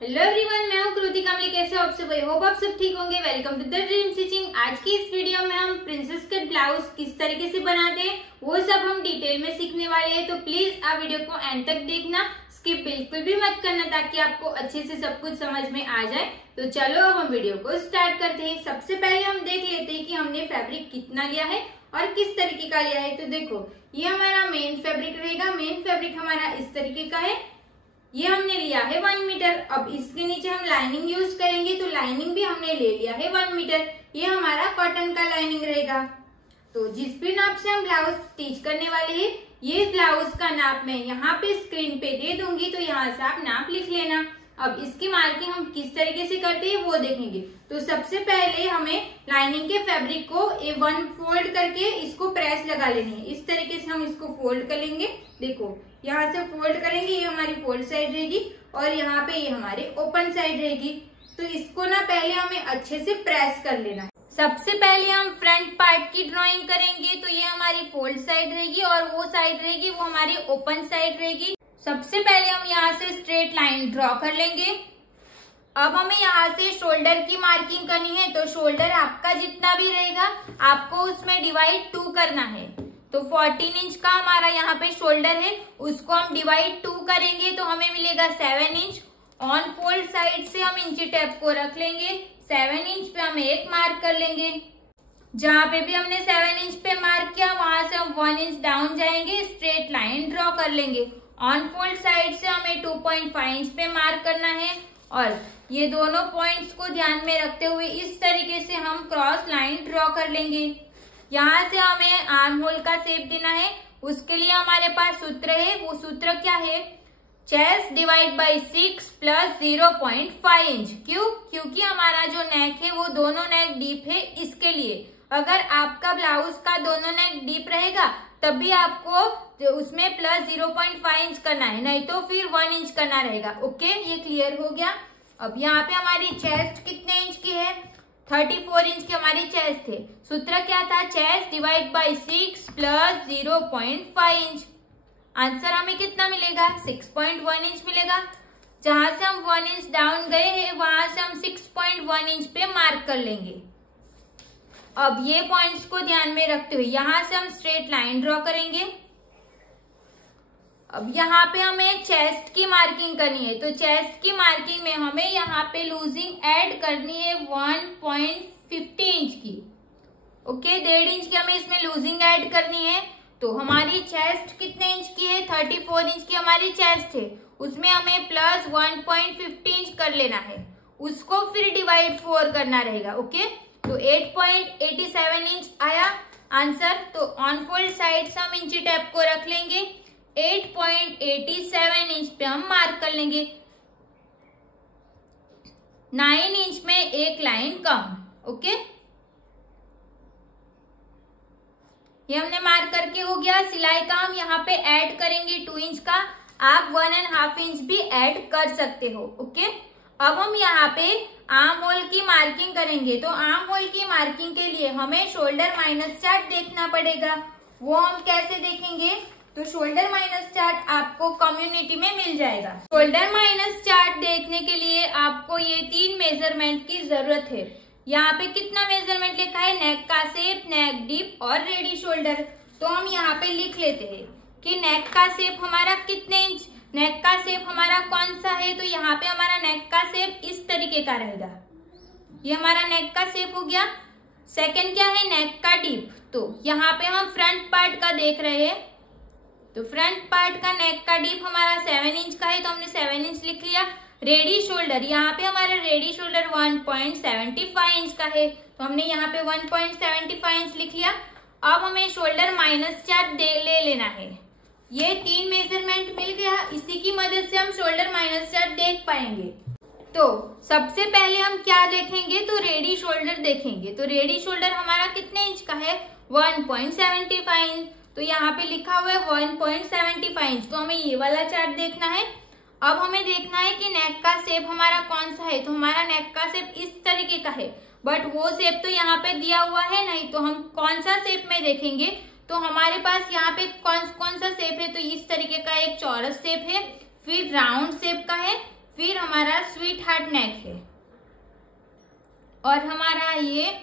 Hello everyone, मैं हूं कृति कमली। कैसे हो आप सब? आई होप आप सब ठीक होंगे। Welcome to the dream stitching. आज की इस वीडियो में हम प्रिंसेस कट ब्लाउज किस तरीके से बनाते हैं वो सब हम डिटेल में सीखने वाले हैं। तो प्लीज आप वीडियो को एंड तक देखना, स्किप बिल्कुल भी मत करना ताकि आपको अच्छे से सब कुछ समझ में आ जाए। तो चलो अब हम वीडियो को स्टार्ट करते हैं। सबसे पहले हम देख लेते हैं कि हमने फैब्रिक कितना लिया है और किस तरीके का लिया है। तो देखो, ये हमारा मेन फैब्रिक रहेगा। मेन फैब्रिक हमारा इस तरीके का है। ये हमने लिया है 1 मीटर। अब इसके नीचे हम लाइनिंग यूज करेंगे, तो लाइनिंग भी हमने ले लिया है 1 मीटर। ये हमारा कॉटन का लाइनिंग रहेगा। तो जिस भी नाप से हम ब्लाउज स्टिच करने वाले हैं, ये ब्लाउज का नाप मैं यहाँ पे स्क्रीन पे दे दूंगी, तो यहाँ से आप नाप लिख लेना। अब इसकी मार्किंग हम किस तरीके से करते हैं वो देखेंगे। तो सबसे पहले हमें लाइनिंग के फैब्रिक को 1 फोल्ड करके इसको प्रेस लगा लेनी है। इस तरीके से हम इसको फोल्ड कर लेंगे। देखो, यहाँ से फोल्ड करेंगे, ये हमारी फोल्ड साइड रहेगी और यहाँ पे ये हमारी ओपन साइड रहेगी। तो इसको ना पहले हमें अच्छे से प्रेस कर लेना है। सबसे पहले हम फ्रंट पार्ट की ड्राइंग करेंगे। तो ये हमारी फोल्ड साइड रहेगी और वो साइड रहेगी वो हमारी ओपन साइड रहेगी। सबसे पहले हम यहाँ से स्ट्रेट लाइन ड्रॉ कर लेंगे। अब हमें यहाँ से शोल्डर की मार्किंग करनी है। तो शोल्डर आपका जितना भी रहेगा आपको उसमें डिवाइड 2 करना है। तो 14 इंच का हमारा यहाँ पे शोल्डर है, उसको हम डिवाइड 2 करेंगे तो हमें मिलेगा 7 इंच। ऑन फोल्ड साइड से हम इंची टेप को रख लेंगे। 7 इंच पे हम एक मार्क कर लेंगे। जहाँ पे भी हमने 7 इंच पे मार्क किया वहां से हम 1 इंच डाउन जाएंगे, स्ट्रेट लाइन ड्रॉ कर लेंगे। ऑन फोल्ड साइड से हमें 2.5 इंच पे मार्क करना है और ये दोनों पॉइंट्स को ध्यान में रखते हुए इस तरीके से हम क्रॉस लाइन ड्रॉ कर लेंगे। यहाँ से हमें आर्म होल का शेप देना है। उसके लिए हमारे पास सूत्र है। वो सूत्र क्या है? Chest divide by 6 plus 0.5 inch. क्यों? क्योंकि हमारा जो नेक है वो दोनों नेक डीप है। इसके लिए अगर आपका ब्लाउज का दोनों नेक डीप रहेगा तब भी आपको उसमें प्लस 0.5 इंच करना है, नहीं तो फिर 1 इंच करना रहेगा। ओके, ये क्लियर हो गया। अब यहाँ पे हमारी चेस्ट कितने इंच की है? 34 इंच की हमारी चेस्ट है। सूत्र क्या था? Chest divide by 6 plus 0.5 inch. Answer हमें कितना मिलेगा? 6.1 इंच मिलेगा। जहां से हम 1 इंच डाउन गए हैं वहां से हम 6.1 इंच पे मार्क कर लेंगे। अब ये पॉइंट्स को ध्यान में रखते हुए यहाँ से हम स्ट्रेट लाइन ड्रॉ करेंगे। अब यहाँ पे हमें चेस्ट की मार्किंग करनी है। तो चेस्ट की मार्किंग में हमें यहाँ पे लूजिंग ऐड करनी है 1.50 इंच की। ओके, 1.5 इंच की हमें इसमें लूजिंग ऐड करनी है। तो हमारी चेस्ट कितने इंच की है? 34 इंच की हमारी चेस्ट है। उसमें हमें प्लस 1.50 इंच कर लेना है। उसको फिर डिवाइड 4 करना रहेगा। ओके, तो 8.87 इंच आया आंसर। तो ऑन फोल्ड साइड से हम इंची टेप को रख लेंगे। 8.87 इंच पे हम मार्क कर लेंगे। 9 इंच में एक लाइन कम। ओके, ये हमने मार्क करके हो गया। सिलाई का हम यहाँ पे ऐड करेंगे 2 इंच का। आप 1.5 इंच भी ऐड कर सकते हो। ओके, अब हम यहाँ पे आर्म होल की मार्किंग करेंगे। तो आर्म होल की मार्किंग के लिए हमें शोल्डर माइनस चार्ट देखना पड़ेगा। वो हम कैसे देखेंगे? तो शोल्डर माइनस चार्ट आपको कम्युनिटी में मिल जाएगा। शोल्डर माइनस चार्ट देखने के लिए आपको ये 3 मेजरमेंट की जरूरत है। यहाँ पे कितना मेजरमेंट लिखा है? नेक का शेप, नेक डीप और रेडी शोल्डर। तो हम यहाँ पे लिख लेते हैं कि नेक का शेप हमारा कितने इंच, नेक का शेप हमारा कौन सा है? तो यहाँ पे हमारा नेक का शेप इस तरीके का रहेगा। ये हमारा नेक का शेप हो गया। सेकंड क्या है? नेक का डीप। तो यहाँ पे हम फ्रंट पार्ट का देख रहे हैं। तो फ्रंट पार्ट का नेक का डीप हमारा 7 इंच का है, तो हमने 7 इंच लिख लिया। रेडी शोल्डर, यहाँ पे हमारा रेडी शोल्डर 1.75 इंच का है, तो हमने यहाँ पे 1.75 इंच लिख लिया। अब हमें शोल्डर माइनस चार्ट ले लेना है। ये 3 मेजरमेंट मिल गया। इसी की मदद से हम शोल्डर माइनस चार्ट देख पाएंगे। तो सबसे पहले हम क्या देखेंगे? तो रेडी शोल्डर देखेंगे। तो रेडी शोल्डर हमारा कितने इंच का है? 1.75 इंच। तो यहाँ पे लिखा हुआ है 1.75 इंच। तो हमें ये वाला चार्ट देखना है। अब हमें देखना है कि नेक का शेप हमारा कौन सा है। तो हमारा नेक का शेप इस तरीके का है, बट वो शेप तो यहाँ पे दिया हुआ है नहीं। तो हम कौन सा शेप में देखेंगे? तो हमारे पास यहाँ पे कौन सा शेप है? तो इस तरीके का एक चौरस शेप है, फिर राउंड शेप का है, फिर हमारा स्वीट हार्ट नेक है और हमारा ये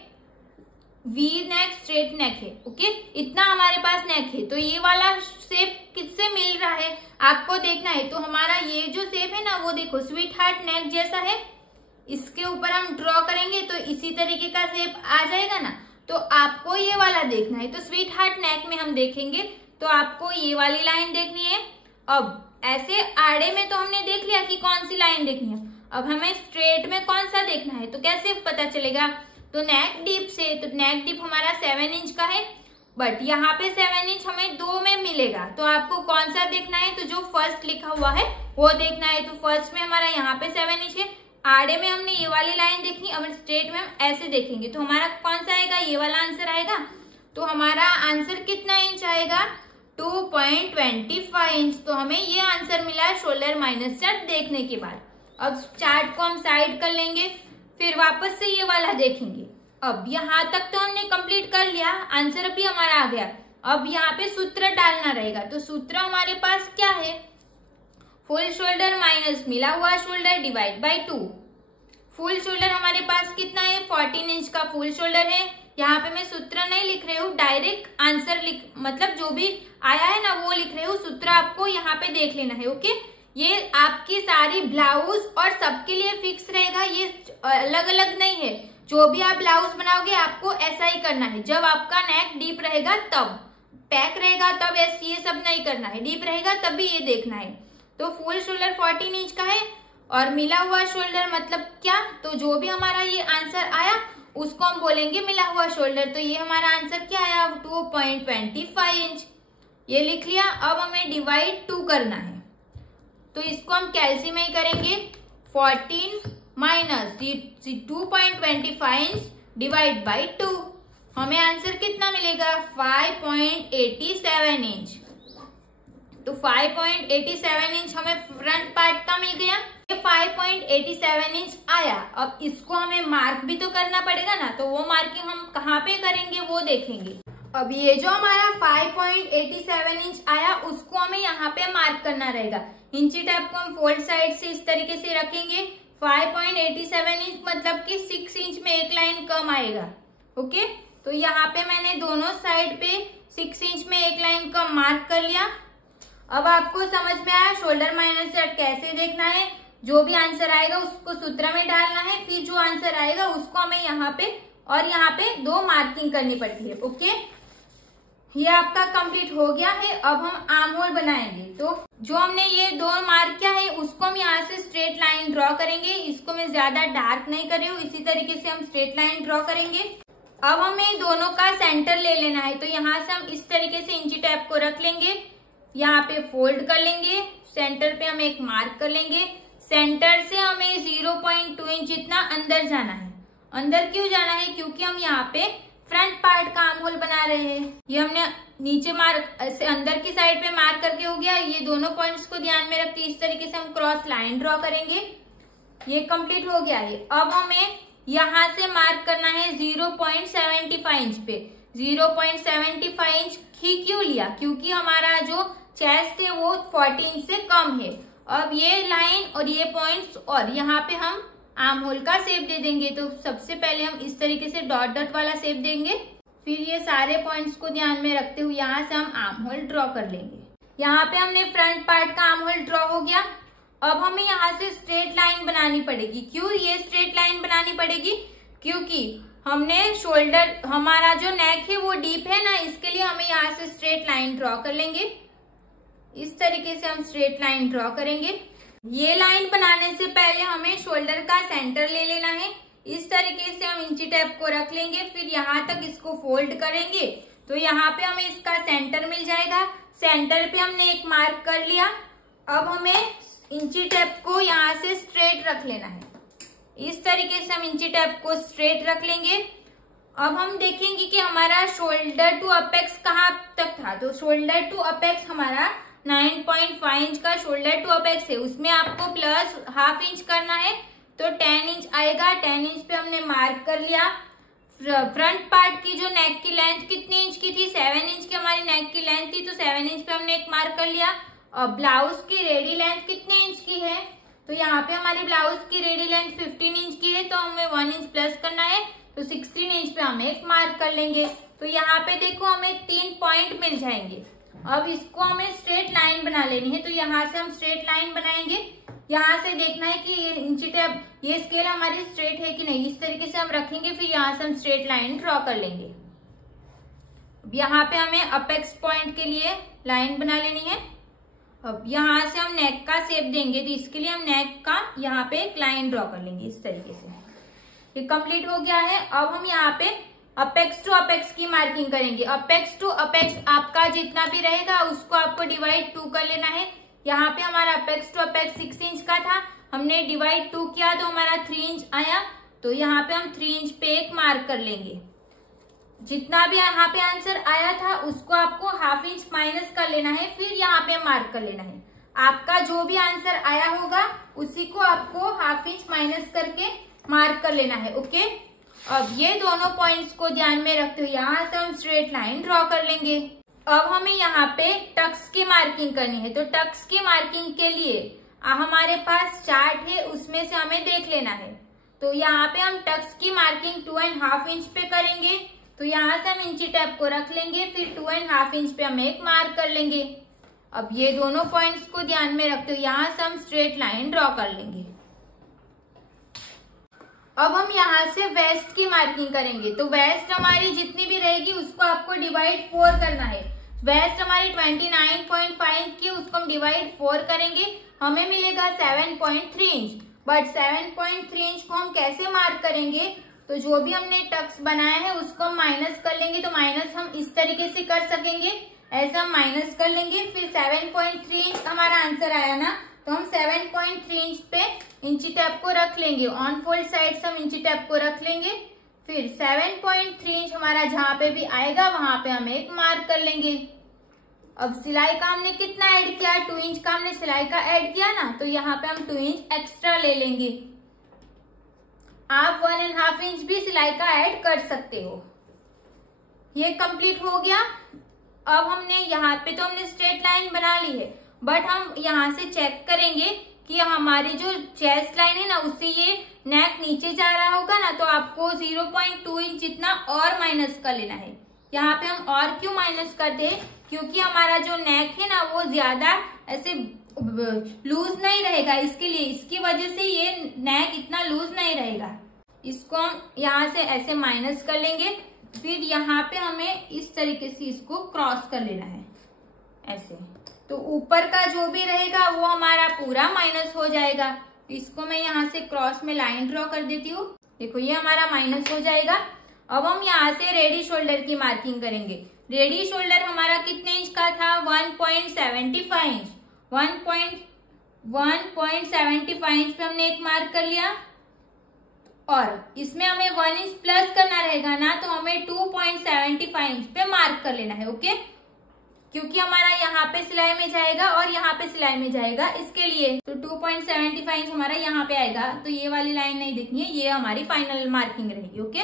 वी नेक स्ट्रेट नेक है। ओके, इतना हमारे पास नेक है। तो ये वाला शेप किससे मिल रहा है आपको देखना है। तो हमारा ये जो शेप है ना वो देखो स्वीट हार्ट नेक जैसा है, इसके ऊपर हम ड्रॉ करेंगे तो इसी तरीके का शेप आ जाएगा ना। तो आपको ये वाला देखना है। तो स्वीट हार्ट नेक में हम देखेंगे तो आपको ये वाली लाइन देखनी है। अब ऐसे आड़े में तो हमने देख लिया कि कौन सी लाइन देखनी है, अब हमें स्ट्रेट में कौन सा देखना है। तो कैसे पता चलेगा, तो नेक डीप से, तो नेक डीप हमारा 7 इंच का है, बट यहाँ पे 7 इंच हमें 2 में मिलेगा। तो आपको कौन सा देखना है, तो जो फर्स्ट लिखा हुआ है वो देखना है। तो फर्स्ट में हमारा यहाँ पे 7 इंच है, आड़े में हमने ये वाली लाइन देखनी, अब स्ट्रेट में हम ऐसे देखेंगे तो हमारा कौन सा आएगा, ये वाला आंसर आएगा। तो हमारा आंसर कितना इंच आएगा, 2.25 इंच। तो हमें ये आंसर मिला शोल्डर माइनस चार्ट देखने के बाद। अब चार्ट को हम साइड कर लेंगे, फिर वापस से ये वाला देखेंगे। अब यहाँ तक तो हमने कंप्लीट कर लिया, आंसर भी हमारा आ गया। अब यहाँ पे सूत्र डालना रहेगा। तो सूत्र हमारे पास क्या है, फुल शोल्डर माइनस मिला हुआ shoulder divide by 2। Full shoulder हमारे पास कितना है, 14 इंच का फुल शोल्डर है। यहाँ पे मैं सूत्र नहीं लिख रही हूँ, डायरेक्ट आंसर मतलब जो भी आया है ना वो लिख रही हूँ। सूत्र आपको यहाँ पे देख लेना है। ओके, ये आपकी सारी ब्लाउज और सबके लिए फिक्स रहेगा, ये अलग अलग नहीं है। जो भी आप ब्लाउज बनाओगे आपको ऐसा ही करना है। जब आपका नेक डीप रहेगा तब, पैक रहेगा तब ऐसे ये सब नहीं करना है, डीप रहेगा तब भी ये देखना है। तो फुल शोल्डर 14 इंच का है और मिला हुआ शोल्डर मतलब क्या, तो जो भी हमारा ये आंसर आया उसको हम बोलेंगे मिला हुआ शोल्डर। तो ये हमारा आंसर क्या आया, 2.25 इंच, ये लिख लिया। अब हमें डिवाइड 2 करना है, तो इसको हम कैलसी में ही करेंगे। 14 माइनस 2.25 इंच डिवाइड बाई 2, हमें आंसर कितना मिलेगा, 5.87 इंच। तो 5.87 इंच हमें फ्रंट पार्ट का मिल गया। ये 5.87 इंच आया। अब इसको हमें मार्क भी तो करना पड़ेगा ना, तो वो मार्किंग हम कहाँ पे करेंगे वो देखेंगे। अब ये जो हमारा 5.87 इंच आया उसको हमें यहाँ पे मार्क करना रहेगा। इंची टेप को हम फोल्ड साइड से इस तरीके से रखेंगे। 5.87 इंच मतलब कि 6 इंच में एक लाइन कम आएगा। ओके, तो यहाँ पे मैंने दोनों साइड पे 6 इंच में एक लाइन कम मार्क कर लिया। अब आपको समझ में आया शोल्डर माइनस चार्ट कैसे देखना है। जो भी आंसर आएगा उसको सूत्र में डालना है, फिर जो आंसर आएगा उसको हमें यहाँ पे और यहाँ पे 2 मार्किंग करनी पड़ती है। ओके, ये आपका कंप्लीट हो गया है। अब हम आर्म होल बनाएंगे। तो जो हमने ये 2 मार्क किया है उसको हम यहाँ से स्ट्रेट लाइन ड्रॉ करेंगे। इसको मैं ज्यादा डार्क नहीं कर रही हूँ, इसी तरीके से हम स्ट्रेट लाइन ड्रॉ करेंगे। अब हमें दोनों का सेंटर ले लेना है। तो यहाँ से हम इस तरीके से इंची टेप को रख लेंगे, यहाँ पे फोल्ड कर लेंगे, सेंटर पे हम एक मार्क कर लेंगे। सेंटर से हमें 0.2 इंच जितना अंदर जाना है। अंदर क्यों जाना है, क्योंकि हम यहाँ पे फ्रंट पार्ट का आर्म होल बना रहे हैं। ये हमने नीचे मार्क से अंदर की साइड पे मार्क करके हो गया। ये दोनों पॉइंट्स को ध्यान में रखते इस तरीके से हम क्रॉस लाइन ड्रॉ करेंगे। ये कंप्लीट हो गया है। अब हमें यहाँ से मार्क करना है 0.75 इंच पे। 0.75 इंच ही क्यों लिया, क्योंकि हमारा जो चेस्ट है वो 14 इंच से कम है। अब ये लाइन और ये पॉइंट्स और यहाँ पे हम आर्म होल का शेप दे देंगे। तो सबसे पहले हम इस तरीके से डॉट डॉट वाला शेप देंगे, फिर ये सारे पॉइंट्स को ध्यान में रखते हुए यहाँ से हम आर्म होल ड्रॉ कर लेंगे। यहाँ पे हमने फ्रंट पार्ट का आर्म होल ड्रॉ हो गया। अब हमें यहाँ से स्ट्रेट लाइन बनानी पड़ेगी। क्यों ये स्ट्रेट लाइन बनानी पड़ेगी, क्योंकि हमने शोल्डर, हमारा जो नेक है वो डीप है ना, इसके लिए हमें यहाँ से स्ट्रेट लाइन ड्रॉ कर लेंगे। इस तरीके से हम स्ट्रेट लाइन ड्रॉ करेंगे। ये लाइन बनाने से पहले हमें शोल्डर का सेंटर ले लेना है। इस तरीके से हम इंची टेप को रख लेंगे, फिर यहाँ तक इसको फोल्ड करेंगे तो यहाँ पे हमें इसका सेंटर मिल जाएगा। सेंटर पे हमने एक मार्क कर लिया। अब हमें इंची टेप को यहाँ से स्ट्रेट रख लेना है। इस तरीके से हम इंची टेप को स्ट्रेट रख लेंगे। अब हम देखेंगे कि हमारा शोल्डर टू अपेक्स कहाँ तक था। तो शोल्डर टू अपेक्स हमारा 9.5 इंच का शोल्डर टू अपेक्स है, उसमें आपको प्लस हाफ इंच करना है तो 10 इंच आएगा। 10 इंच पे हमने मार्क कर लिया। फ्रंट पार्ट की जो नेक की लेंथ कितनी इंच की थी, 7 इंच की हमारी नेक की लेंथ थी, तो 7 इंच पे हमने एक मार्क कर लिया। और ब्लाउज की रेडी लेंथ कितने इंच की है, तो यहाँ पे हमारी ब्लाउज की रेडी लेंथ 15 इंच की है, तो हमें 1 इंच प्लस करना है, तो 16 इंच पे हम एक मार्क कर लेंगे। तो यहाँ पे देखो हमें 3 पॉइंट मिल जाएंगे। अब इसको हमें स्ट्रेट लाइन बना लेनी है, तो यहाँ से हम स्ट्रेट लाइन बनाएंगे। यहाँ से देखना है कि ये इंची टेप, ये स्केल हमारी स्ट्रेट है कि नहीं, इस तरीके से हम रखेंगे। फिर यहाँ से हम स्ट्रेट लाइन ड्रॉ कर लेंगे। यहाँ पे हमें अपेक्स पॉइंट के लिए लाइन बना लेनी है। अब यहाँ से हम नेक का शेप देंगे, तो इसके लिए हम नेक का यहाँ पे एक लाइन ड्रॉ कर लेंगे इस तरीके से। ये कंप्लीट हो गया है। अब हम यहाँ पे अपेक्स टू अपेक्स की मार्किंग करेंगे। अपेक्स टू अपेक्स आपका जितना भी रहेगा उसको आपको डिवाइड 2 कर लेना है। यहाँ पे हमारा अपेक्स टू अपेक्स 6 इंच का था, हमने डिवाइड 2 किया तो हमारा 3 इंच आया। तो यहाँ पे हम 3 इंच पे एक मार्क कर लेंगे। जितना भी यहाँ पे आंसर आया था उसको आपको हाफ इंच माइनस कर लेना है, फिर यहाँ पे मार्क कर लेना है। आपका जो भी आंसर आया होगा उसी को आपको हाफ इंच माइनस करके मार्क कर लेना है। ओके, अब ये दोनों पॉइंट्स को ध्यान में रखते हुए यहाँ से हम स्ट्रेट लाइन ड्रॉ कर लेंगे। अब हमें यहाँ पे टक्स की मार्किंग करनी है। तो टक्स की मार्किंग के लिए हमारे पास चार्ट है, उसमें से हमें देख लेना है। तो यहाँ पे हम टक्स की मार्किंग 2.5 इंच पे करेंगे। तो यहाँ से हम इंची टेप को रख लेंगे, फिर 2.5 इंच पे हम एक मार्क कर लेंगे। अब ये दोनों पॉइंट्स को ध्यान में रखते हुए यहाँ से हम स्ट्रेट लाइन ड्रॉ कर लेंगे। अब हम यहाँ से वेस्ट की मार्किंग करेंगे। तो वेस्ट हमारी जितनी भी रहेगी उसको आपको डिवाइड 4 करना है। वेस्ट हमारी 29.5 की, उसको हम डिवाइड 4 करेंगे, हमें मिलेगा 7.3 इंच। बट 7.3 इंच को हम कैसे मार्क करेंगे, तो जो भी हमने टक्स बनाया है उसको हम माइनस कर लेंगे। तो माइनस हम इस तरीके से कर सकेंगे, ऐसा हम माइनस कर लेंगे। फिर 7.3 इंच हमारा आंसर आया ना, तो हम 7.3 इंच पे इंची टेप को रख लेंगे। ऑन फोल्ड साइड से हम इंची टेप को रख लेंगे। फिर 7.3 इंच हमारा जहां पे भी आएगा वहां पे हम एक मार्क कर लेंगे। अब सिलाई का हमने कितना ऐड किया, 2 इंच का हमने सिलाई का ऐड किया ना, तो यहाँ पे हम 2 इंच एक्स्ट्रा ले लेंगे। आप 1.5 इंच भी सिलाई का ऐड कर सकते हो। ये कंप्लीट हो गया। अब हमने यहाँ पे तो हमने स्ट्रेट लाइन बना ली है, बट हम यहाँ से चेक करेंगे कि हमारी जो चेस्ट लाइन है ना उससे ये नेक नीचे जा रहा होगा ना, तो आपको 0.2 इंच जितना और माइनस कर लेना है। यहाँ पे हम और क्यों माइनस कर दे, क्योंकि हमारा जो नेक है ना वो ज्यादा ऐसे लूज नहीं रहेगा, इसके लिए, इसकी वजह से ये नेक इतना लूज नहीं रहेगा। इसको हम यहाँ से ऐसे माइनस कर लेंगे। फिर यहाँ पे हमें इस तरीके से इसको क्रॉस कर लेना है ऐसे। तो ऊपर का जो भी रहेगा वो हमारा पूरा माइनस हो जाएगा। इसको मैं यहाँ से क्रॉस में लाइन ड्रॉ कर देती हूँ। देखो ये हमारा माइनस हो जाएगा। अब हम यहाँ से रेडी शोल्डर की मार्किंग करेंगे। रेडी शोल्डर हमारा कितने इंच का था, 1.75 इंच। 1.75 इंच पे हमने एक मार्क कर लिया, और इसमें हमें 1 इंच प्लस करना रहेगा ना, तो हमें 2.75 इंच पे मार्क कर लेना है। ओके, क्योंकि हमारा यहाँ पे सिलाई में जाएगा और यहाँ पे सिलाई में जाएगा, इसके लिए। तो 2.75 इंच हमारा यहाँ पे आएगा। तो ये वाली लाइन नहीं देखनी है, ये हमारी फाइनल मार्किंग रहेगी। ओके,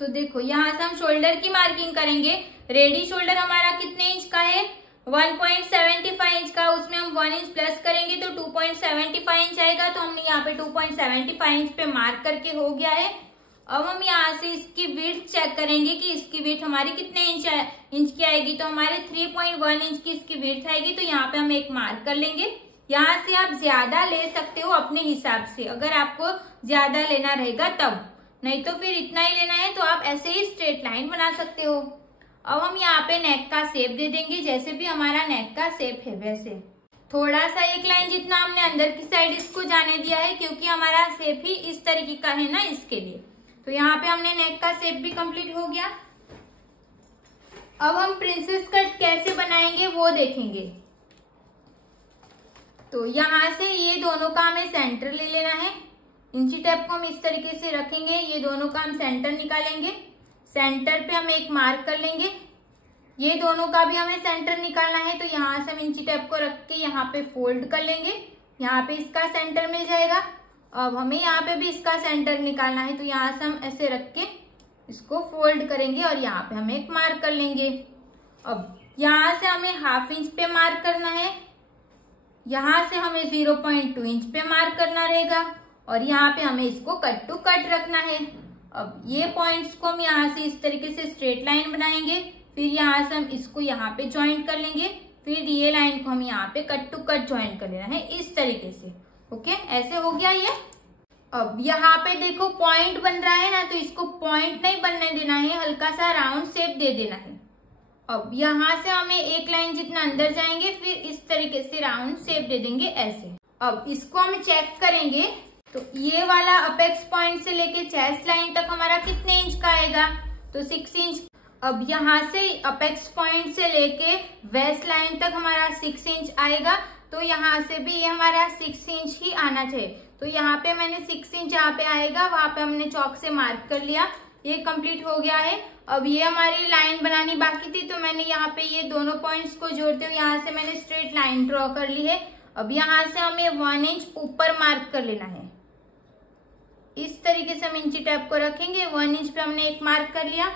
तो देखो यहाँ से हम शोल्डर की मार्किंग करेंगे। रेडी शोल्डर हमारा कितने इंच का है, 1.75 इंच का, उसमें हम 1 इंच प्लस करेंगे तो 2.75 इंच आएगा। तो हमने यहाँ पे 2.75 इंच पे मार्क करके हो गया है। अब हम यहाँ से इसकी विड्थ चेक करेंगे कि इसकी विड्थ हमारी कितने इंच की आएगी। तो हमारे 3.1 इंच की इसकी विड्थ आएगी। तो यहाँ पे हम एक मार्क कर लेंगे। यहाँ से आप ज्यादा ले सकते हो अपने हिसाब से, अगर आपको ज्यादा लेना रहेगा तब, नहीं तो फिर इतना ही लेना है तो आप ऐसे ही स्ट्रेट लाइन बना सकते हो। अब हम यहाँ पे नेक का शेप दे देंगे, जैसे भी हमारा नेक का शेप है वैसे। थोड़ा सा एक लाइन जितना हमने अंदर की साइड इसको जाने दिया है, क्योंकि हमारा शेप ही इस तरीके का है ना, इसके लिए। तो यहाँ पे हमने नेक का शेप भी कंप्लीट हो गया। अब हम प्रिंसेस कट कैसे बनाएंगे वो देखेंगे। तो यहाँ से ये दोनों का हमें सेंटर ले लेना है। इंची टेप को हम इस तरीके से रखेंगे, ये दोनों का हम सेंटर निकालेंगे। सेंटर पे हम एक मार्क कर लेंगे। ये दोनों का भी हमें सेंटर निकालना है, तो यहाँ से हम इंची टेप को रख के यहाँ पे फोल्ड कर लेंगे। यहाँ पे इसका सेंटर मिल जाएगा। अब हमें यहाँ पे भी इसका सेंटर निकालना है, तो यहाँ से हम ऐसे रख के इसको फोल्ड करेंगे और यहाँ पे हम एक मार्क कर लेंगे। अब यहाँ से हमें हाफ इंच पे मार्क करना है। यहाँ से हमें 0.2 इंच पे मार्क करना रहेगा और यहाँ पे हमें इसको कट टू कट रखना है। अब ये पॉइंट्स को हम यहाँ से इस तरीके से स्ट्रेट लाइन बनाएंगे, फिर यहाँ से हम इसको यहाँ पे ज्वाइंट कर लेंगे, फिर ये लाइन को हम यहाँ पे कट टू कट ज्वाइंट कर लेना है इस तरीके से। ओके, ऐसे हो गया ये। अब यहाँ पे देखो पॉइंट बन रहा है ना, तो इसको पॉइंट नहीं बनने देना है, हल्का सा राउंड शेप दे देना है। अब यहाँ से हमें एक लाइन जितना अंदर जाएंगे, फिर इस तरीके से राउंड शेप दे देंगे ऐसे। अब इसको हम चेक करेंगे, तो ये वाला अपेक्स पॉइंट से लेके चेस्ट लाइन तक हमारा कितने इंच का आएगा, तो 6 इंच। अब यहाँ से अपेक्स पॉइंट से लेके वेस्ट लाइन तक हमारा 6 इंच आएगा, तो यहाँ से भी ये हमारा 6 इंच ही आना चाहिए। तो यहाँ पे मैंने 6 इंच जहाँ पे आएगा वहां पे हमने चौक से मार्क कर लिया, ये कंप्लीट हो गया है। अब ये हमारी लाइन बनानी बाकी थी, तो मैंने यहाँ पे ये दोनों पॉइंट्स को जोड़ते हुए यहाँ से मैंने स्ट्रेट लाइन ड्रॉ कर ली है। अब यहाँ से हमें 1 इंच ऊपर मार्क कर लेना है, इस तरीके से हम इंची टेप को रखेंगे। 1 इंच पे हमने एक मार्क कर लिया।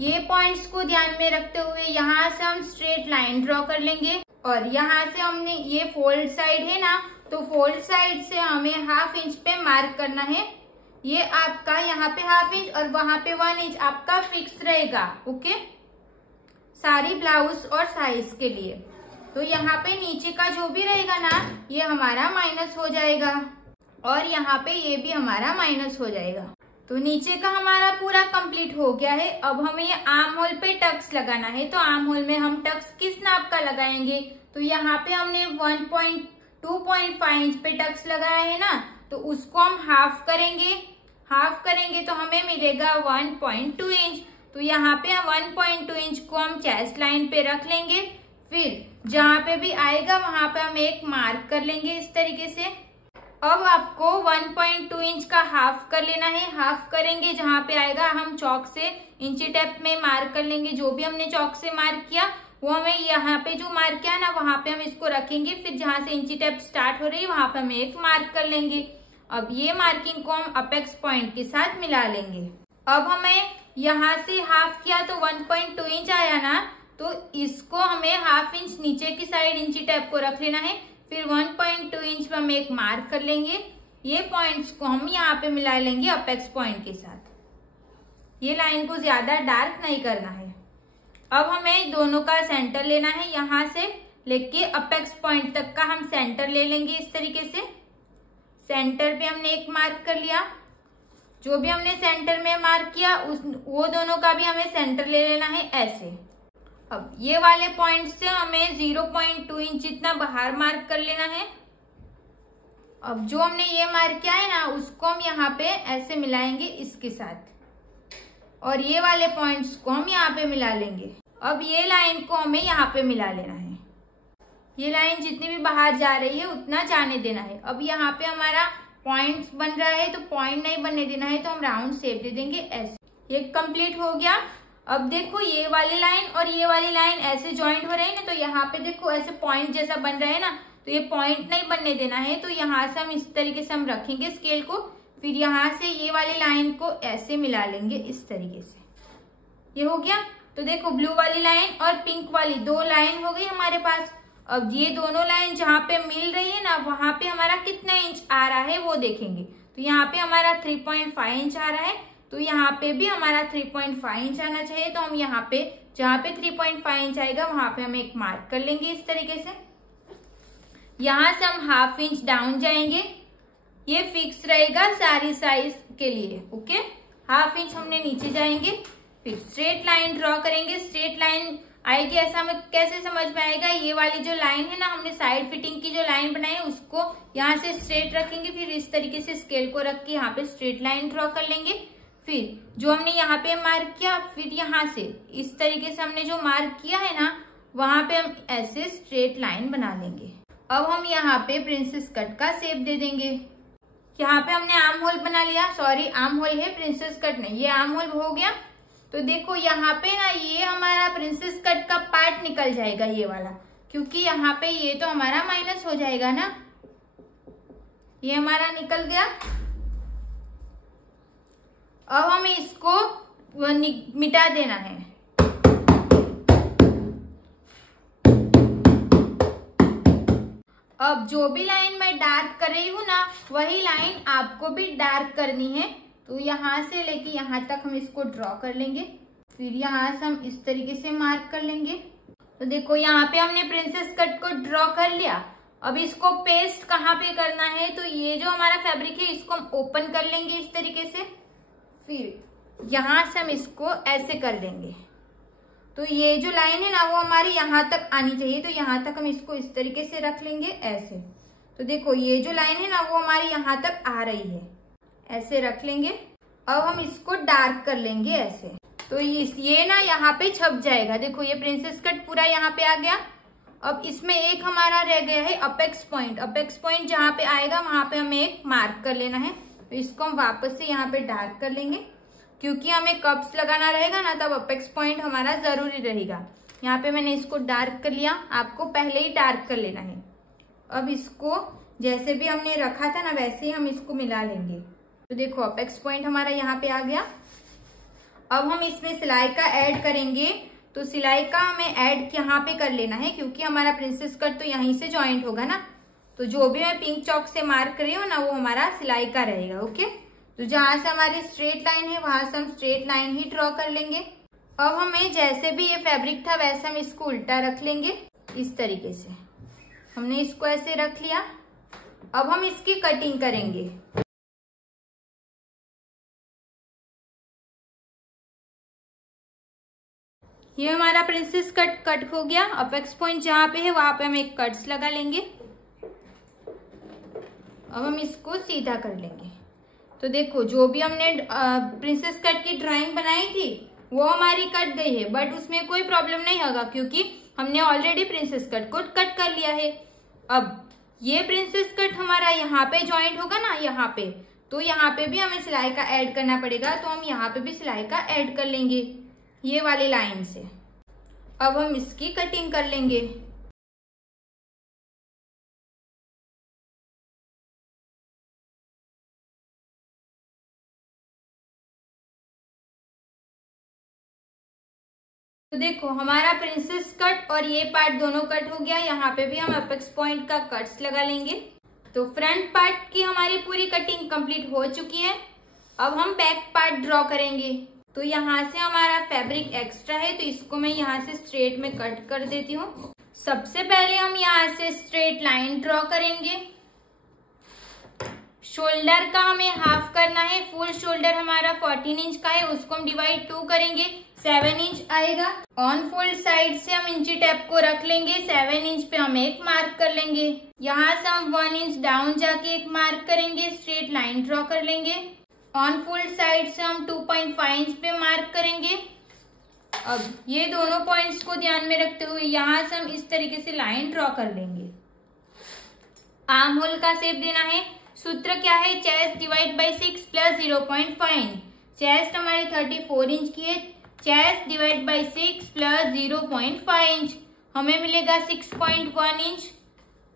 ये पॉइंट्स को ध्यान में रखते हुए यहाँ से हम स्ट्रेट लाइन ड्रॉ कर लेंगे और यहाँ से हमने ये फोल्ड साइड है ना, तो फोल्ड साइड से हमें 1/2 इंच पे मार्क करना है। ये आपका यहाँ पे 1/2 इंच और वहां पे 1 इंच आपका फिक्स रहेगा। ओके, सारी ब्लाउज और साइज के लिए। तो यहाँ पे नीचे का जो भी रहेगा ना, ये हमारा माइनस हो जाएगा और यहाँ पे ये भी हमारा माइनस हो जाएगा। तो नीचे का हमारा पूरा कंप्लीट हो गया है। अब हमें ये आर्म होल पे टक्स लगाना है, तो आर्म होल में हम टक्स किस नाप का लगाएंगे, तो यहाँ पे हमने 2.5 इंच पे टक्स लगाया है ना, तो उसको हम हाफ करेंगे। हाफ करेंगे तो हमें मिलेगा 1.2 इंच। तो यहाँ पे हम 1.2 इंच को हम चेस्ट लाइन पे रख लेंगे, फिर जहाँ पे भी आएगा वहां पे हम एक मार्क कर लेंगे इस तरीके से। अब आपको 1.2 इंच का हाफ कर लेना है। हाफ करेंगे, जहाँ पे आएगा हम चौक से इंची टेप में मार्क कर लेंगे। जो भी हमने चौक से मार्क किया वो हमें यहाँ पे जो मार्क किया ना वहां पे हम इसको रखेंगे, फिर जहाँ से इंची टेप स्टार्ट हो रही है वहां पे हम एक मार्क कर लेंगे। अब ये मार्किंग को हम अपेक्स पॉइंट के साथ मिला लेंगे। अब हमें यहाँ से हाफ किया तो 1.2 इंच आया ना, तो इसको हमें 1/2 इंच नीचे की साइड इंची टेप को रख लेना है, फिर 1.2 इंच पे हम एक मार्क कर लेंगे। ये पॉइंट्स को हम यहाँ पे मिला लेंगे अपेक्स पॉइंट के साथ। ये लाइन को ज्यादा डार्क नहीं करना है। अब हमें दोनों का सेंटर लेना है, यहाँ से लेके अपेक्स पॉइंट तक का हम सेंटर ले लेंगे इस तरीके से। सेंटर पे हमने एक मार्क कर लिया। जो भी हमने सेंटर में मार्क किया वो दोनों का भी हमें सेंटर ले लेना है ऐसे। अब ये वाले पॉइंट से हमें 0.2 इंच जितना बाहर मार्क कर लेना है। अब जो हमने ये मार्क किया है ना, उसको हम यहाँ पे ऐसे मिलाएंगे इसके साथ और ये वाले पॉइंट्स को हम यहाँ पे मिला लेंगे। अब ये लाइन को हमें यहाँ पे मिला लेना है। ये लाइन जितनी भी बाहर जा रही है उतना जाने देना है। अब यहाँ पे हमारा पॉइंट्स बन रहा है, तो पॉइंट नहीं बनने देना है, तो हम राउंड शेप दे देंगे ऐसे। ये कंप्लीट हो गया। अब देखो ये वाली लाइन और ये वाली लाइन ऐसे ज्वाइंट हो रही है ना, तो यहाँ पे देखो ऐसे पॉइंट जैसा बन रहा है ना, तो ये पॉइंट नहीं बनने देना है। तो यहाँ से हम इस तरीके से हम रखेंगे स्केल को, फिर यहाँ से ये वाली लाइन को ऐसे मिला लेंगे इस तरीके से। ये हो गया। तो देखो ब्लू वाली लाइन और पिंक वाली 2 लाइन हो गई हमारे पास। अब ये दोनों लाइन जहाँ पे मिल रही है ना, वहां पे हमारा कितना इंच आ रहा है वो देखेंगे। तो यहाँ पे हमारा 3.5 इंच आ रहा है, तो यहाँ पे भी हमारा 3.5 इंच आना चाहिए। तो हम यहाँ पे जहाँ पे 3.5 इंच आएगा वहां पे हम एक मार्क कर लेंगे इस तरीके से। यहाँ से हम 1/2 इंच डाउन जाएंगे, ये फिक्स रहेगा सारी साइज के लिए। ओके, 1/2 इंच हमने नीचे जाएंगे, फिर स्ट्रेट लाइन ड्रॉ करेंगे। स्ट्रेट लाइन आएगी, ऐसा हमें कैसे समझ में आएगा, ये वाली जो लाइन है ना, हमने साइड फिटिंग की जो लाइन बनाई है उसको यहाँ से स्ट्रेट रखेंगे, फिर इस तरीके से स्केल को रख के यहाँ पे स्ट्रेट लाइन ड्रॉ कर लेंगे। फिर जो हमने यहाँ पे मार्क किया, फिर यहाँ से इस तरीके से हमने जो मार्क किया है ना, वहां पे हम ऐसे स्ट्रेट लाइन बना लेंगे। अब हम यहाँ पे प्रिंसेस कट का शेप दे देंगे। यहाँ पे हमने आर्म होल बना लिया, सॉरी आर्म होल है, प्रिंसेस कट नहीं, ये आर्म होल हो गया। तो देखो यहाँ पे ना ये हमारा प्रिंसेस कट का पार्ट निकल जाएगा ये वाला, क्योंकि यहाँ पे ये तो हमारा माइनस हो जाएगा ना, ये हमारा निकल गया। अब हमें इसको मिटा देना है। अब जो भी लाइन मैं डार्क कर रही हूँ ना, वही लाइन आपको भी डार्क करनी है। तो यहाँ से लेके यहाँ तक हम इसको ड्रॉ कर लेंगे, फिर यहाँ से हम इस तरीके से मार्क कर लेंगे। तो देखो यहाँ पे हमने प्रिंसेस कट को ड्रॉ कर लिया। अब इसको पेस्ट कहाँ पे करना है, तो ये जो हमारा फैब्रिक है इसको हम ओपन कर लेंगे इस तरीके से, फिर यहाँ से हम इसको ऐसे कर देंगे। तो ये जो लाइन है ना वो हमारी यहाँ तक आनी चाहिए, तो यहाँ तक हम इसको इस तरीके से रख लेंगे ऐसे। तो देखो ये जो लाइन है ना वो हमारी यहाँ तक आ रही है, ऐसे रख लेंगे। अब हम इसको डार्क कर लेंगे ऐसे, तो ये ना यहाँ पे छप जाएगा। देखो ये प्रिंसेस कट पूरा यहाँ पे आ गया। अब इसमें एक हमारा रह गया है अपेक्स पॉइंट। अपेक्स पॉइंट जहाँ पे आएगा वहां पे हमें एक मार्क कर लेना है। तो इसको हम वापस से यहाँ पे डार्क कर लेंगे, क्योंकि हमें कप्स लगाना रहेगा ना, तब अपेक्स पॉइंट हमारा जरूरी रहेगा। यहाँ पे मैंने इसको डार्क कर लिया, आपको पहले ही डार्क कर लेना है। अब इसको जैसे भी हमने रखा था ना वैसे ही हम इसको मिला लेंगे। तो देखो अपेक्स पॉइंट हमारा यहाँ पे आ गया। अब हम इसमें सिलाई का ऐड करेंगे, तो सिलाई का हमें ऐड यहाँ पे कर लेना है, क्योंकि हमारा प्रिंसेस कट तो यहीं से ज्वाइंट होगा ना। तो जो भी मैं पिंक चौक से मार्क कर रही हूँ ना वो हमारा सिलाई का रहेगा। ओके, तो जहां से हमारी स्ट्रेट लाइन है वहां से हम स्ट्रेट लाइन ही ड्रॉ कर लेंगे। अब हमें जैसे भी ये फैब्रिक था वैसे हम इसको उल्टा रख लेंगे इस तरीके से। हमने इसको ऐसे रख लिया। अब हम इसकी कटिंग करेंगे। ये हमारा प्रिंसेस कट हो गया। अपेक्स पॉइंट जहां पे है वहां पे हम एक कट्स लगा लेंगे। अब हम इसको सीधा कर लेंगे। तो देखो जो भी हमने प्रिंसेस कट की ड्राइंग बनाई थी वो हमारी कट गई है, बट उसमें कोई प्रॉब्लम नहीं होगा, क्योंकि हमने ऑलरेडी प्रिंसेस कट को कट कर लिया है। अब ये प्रिंसेस कट हमारा यहाँ पे ज्वाइंट होगा ना, यहाँ पे, तो यहाँ पे भी हमें सिलाई का ऐड करना पड़ेगा। तो हम यहाँ पे भी सिलाई का ऐड कर लेंगे ये वाली लाइन से। अब हम इसकी कटिंग कर लेंगे। तो देखो हमारा प्रिंसेस कट और ये पार्ट दोनों कट हो गया। यहाँ पे भी हम अपेक्स पॉइंट का कट्स लगा लेंगे। तो फ्रंट पार्ट की हमारी पूरी कटिंग कंप्लीट हो चुकी है। अब हम बैक पार्ट ड्रॉ करेंगे। तो यहाँ से हमारा फैब्रिक एक्स्ट्रा है, तो इसको मैं यहाँ से स्ट्रेट में कट कर देती हूँ। सबसे पहले हम यहाँ से स्ट्रेट लाइन ड्रॉ करेंगे। शोल्डर का हमें हाफ करना है। फुल शोल्डर हमारा 14 इंच का है, उसको हम डिवाइड 2 करेंगे, 7 इंच आएगा। ऑन फोल्ड साइड से हम इंची टेप को रख लेंगे। 7 इंच पे हम एक मार्क कर लेंगे। यहाँ से हम 1 इंच डाउन जाके एक मार्क करेंगे, स्ट्रेट लाइन ड्रॉ कर लेंगे। ऑन फोल्ड साइड से हम 2.5 इंच पे मार्क करेंगे। अब ये दोनों पॉइंट्स को ध्यान में रखते हुए यहाँ से हम इस तरीके से लाइन ड्रॉ कर लेंगे। आर्म होल का शेप देना है। सूत्र क्या है, chest divide by 6 plus 0.5। Chest हमारी 34 इंच की है, chest divide by 6 plus 0.5 inch हमें मिलेगा 6.1 इंच।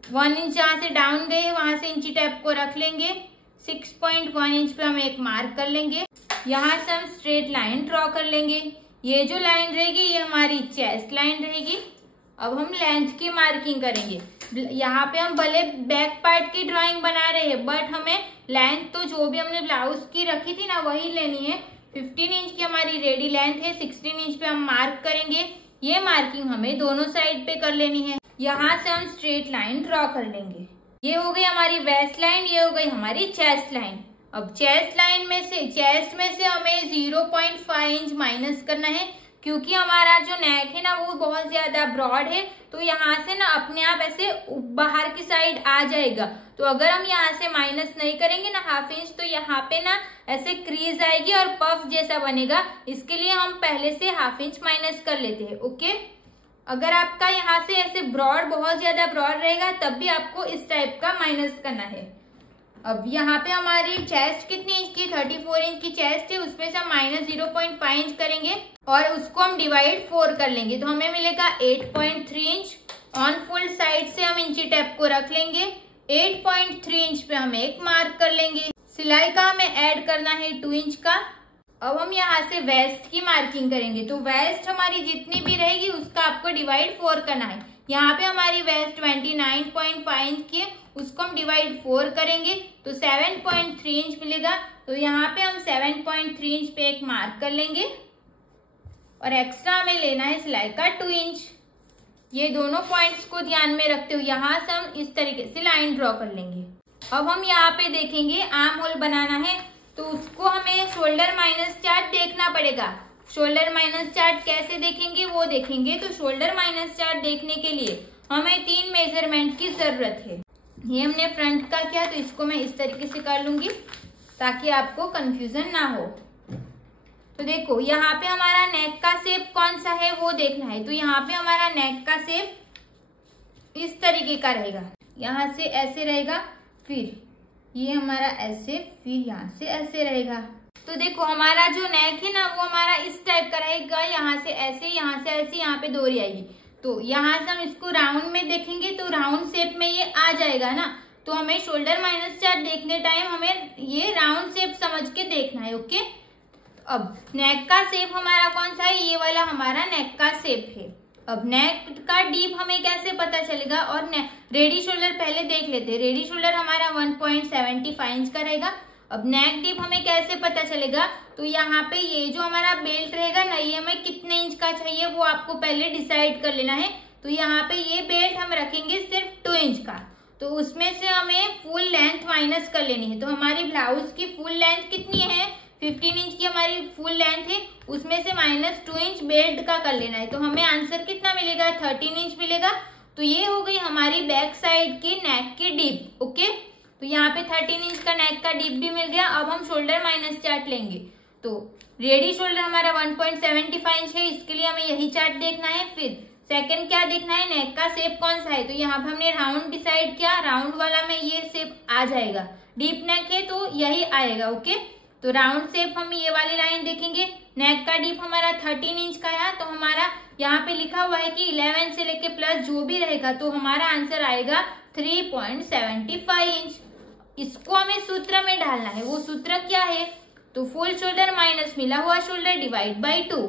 1 इंच जहाँ से डाउन गए वहां से इंची टेप को रख लेंगे। 6.1 इंच पे हम एक मार्क कर लेंगे। यहाँ से हम स्ट्रेट लाइन ड्रॉ कर लेंगे। ये जो लाइन रहेगी ये हमारी चेस्ट लाइन रहेगी। अब हम लेंथ की मार्किंग करेंगे। यहाँ पे हम भले बैक पार्ट की ड्राइंग बना रहे हैं, बट हमें लेंथ तो जो भी हमने ब्लाउज की रखी थी ना वही लेनी है। 15 इंच की हमारी रेडी लेंथ है। 16 इंच पे हम मार्क करेंगे। ये मार्किंग हमें दोनों साइड पे कर लेनी है। यहाँ से हम स्ट्रेट लाइन ड्रॉ कर लेंगे। ये हो गई हमारी वेस्ट लाइन, ये हो गई हमारी चेस्ट लाइन। अब चेस्ट लाइन में से, चेस्ट में से हमें 0.5 इंच माइनस करना है, क्योंकि हमारा जो नेक है ना वो बहुत ज्यादा ब्रॉड है। तो यहाँ से ना अपने आप ऐसे बाहर की साइड आ जाएगा। तो अगर हम यहाँ से माइनस नहीं करेंगे ना ½ इंच, तो यहाँ पे ना ऐसे क्रीज आएगी और पफ जैसा बनेगा। इसके लिए हम पहले से ½ इंच माइनस कर लेते हैं। ओके, अगर आपका यहाँ से ऐसे ब्रॉड बहुत ज्यादा ब्रॉड रहेगा तब भी आपको इस टाइप का माइनस करना है। अब यहाँ पे हमारी चेस्ट कितनी इंच की, 34 इंच की चेस्ट है, उसमें से हम माइनस 0.5 इंच करेंगे और उसको हम डिवाइड 4 कर लेंगे। तो हमें मिलेगा 8.3 इंच। ऑन फुल साइड से हम इंची टेप को रख लेंगे। 8.3 इंच पे हम एक मार्क कर लेंगे। सिलाई का हमें ऐड करना है 2 इंच का। अब हम यहाँ से वेस्ट की मार्किंग करेंगे। तो वेस्ट हमारी जितनी भी रहेगी उसका आपको डिवाइड 4 करना है। यहाँ पे हमारी वेस्ट 29.5 इंच की है, उसको हम डिवाइड 4 करेंगे तो 7.3 इंच मिलेगा। तो यहाँ पे हम 7.3 इंच पे एक मार्क कर लेंगे और एक्स्ट्रा हमें लेना है सिलाई का 2 इंच। ये दोनों पॉइंट्स को ध्यान में रखते हुए यहाँ से हम इस तरीके से लाइन ड्रॉ कर लेंगे। अब हम यहाँ पे देखेंगे आर्म होल बनाना है, तो उसको हमें शोल्डर माइनस चार्ट देखना पड़ेगा। शोल्डर माइनस चार्ट कैसे देखेंगे वो देखेंगे। तो शोल्डर माइनस चार्ट देखने के लिए हमें 3 मेजरमेंट की जरूरत है। ये हमने फ्रंट का किया, तो इसको मैं इस तरीके से कर लूंगी ताकि आपको कंफ्यूजन ना हो। तो देखो यहाँ पे हमारा नेक का शेप कौन सा है वो देखना है। तो यहाँ पे हमारा नेक का शेप इस तरीके का रहेगा, यहाँ से ऐसे रहेगा, फिर ये हमारा ऐसे, फिर यहाँ से ऐसे रहेगा। तो देखो हमारा जो नेक है ना वो हमारा इस टाइप का रहेगा, यहाँ से ऐसे, यहाँ से ऐसे, यहाँ पे डोरी आएगी। तो यहाँ से हम इसको राउंड में देखेंगे तो राउंड शेप में ये आ जाएगा ना। तो हमें शोल्डर माइनस चार्ट देखने टाइम हमें ये राउंड शेप समझ के देखना है। ओके, अब नेक का शेप हमारा कौन सा है, ये वाला हमारा नेक का शेप है। अब नेक का डीप हमें कैसे पता चलेगा, और रेडी शोल्डर पहले देख लेते हैं। रेडी शोल्डर हमारा 1.75 इंच का रहेगा। अब नेक डीप हमें कैसे पता चलेगा, तो यहाँ पे ये जो हमारा बेल्ट रहेगा ना, ये हमें कितने इंच का चाहिए वो आपको पहले डिसाइड कर लेना है। तो यहाँ पे ये बेल्ट हम रखेंगे सिर्फ 2 इंच का, तो उसमें से हमें फुल लेंथ माइनस कर लेनी है। तो हमारी ब्लाउज की फुल लेंथ कितनी है, 15 इंच की हमारी फुल लेंथ है, उसमें से -2 इंच बेल्ट का कर लेना है। तो हमें आंसर कितना मिलेगा, 13 इंच मिलेगा। तो ये हो गई हमारी बैक साइड की नेक की डीप। ओके, तो यहाँ पे 13 इंच का नेक का डीप भी मिल गया। अब हम शोल्डर माइनस चार्ट लेंगे। तो रेडी शोल्डर हमारा 1.75 इंच है, इसके लिए हमें यही चार्ट देखना है। फिर सेकंड क्या देखना है, नेक का शेप कौन सा है। तो यहाँ पे हमने राउंड डिसाइड किया, राउंड वाला में ये शेप आ जाएगा। डीप नेक है तो यही आएगा। ओके, तो राउंड शेप हम ये वाली लाइन देखेंगे। नेक का डीप हमारा 13 इंच का है, तो हमारा यहाँ पे लिखा हुआ है कि 11 से लेके प्लस जो भी रहेगा, तो हमारा आंसर आएगा 3.75 इंच। इसको हमें सूत्र में डालना है। वो सूत्र क्या है, तो फुल शोल्डर माइनस मिला हुआ shoulder divide by 2।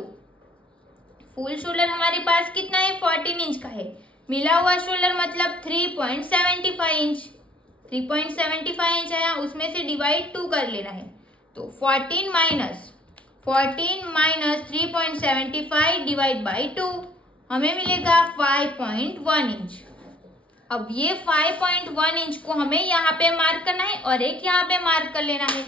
Full shoulder हमारे पास कितना है, 14 इंच का है। मिला हुआ शोल्डर मतलब 3.75 इंच। 3.75 इंच आया, उसमें से डिवाइड 2 कर लेना है। तो 14 माइनस 3.75 डिवाइड बाई 2 हमें मिलेगा 5.1 इंच। अब ये 5.1 इंच को हमें यहाँ पे मार्क करना है और एक यहाँ पे मार्क कर लेना है।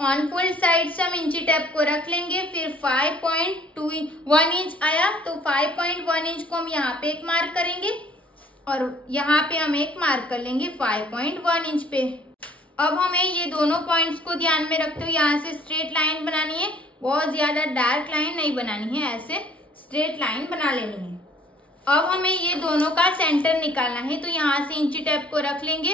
ऑन फुल साइड से हम इंची टेप को रख लेंगे। फिर 5.1 इंच आया, तो 5.1 इंच को हम यहाँ पे एक मार्क करेंगे और यहाँ पे हम एक मार्क कर लेंगे 5.1 इंच पे। अब हमें ये दोनों पॉइंट्स को ध्यान में रखते हुए यहाँ से स्ट्रेट लाइन बनानी है। बहुत ज्यादा डार्क लाइन नहीं बनानी है, ऐसे स्ट्रेट लाइन बना लेनी है। अब हमें ये दोनों का सेंटर निकालना है, तो यहाँ से इंची टेप को रख लेंगे।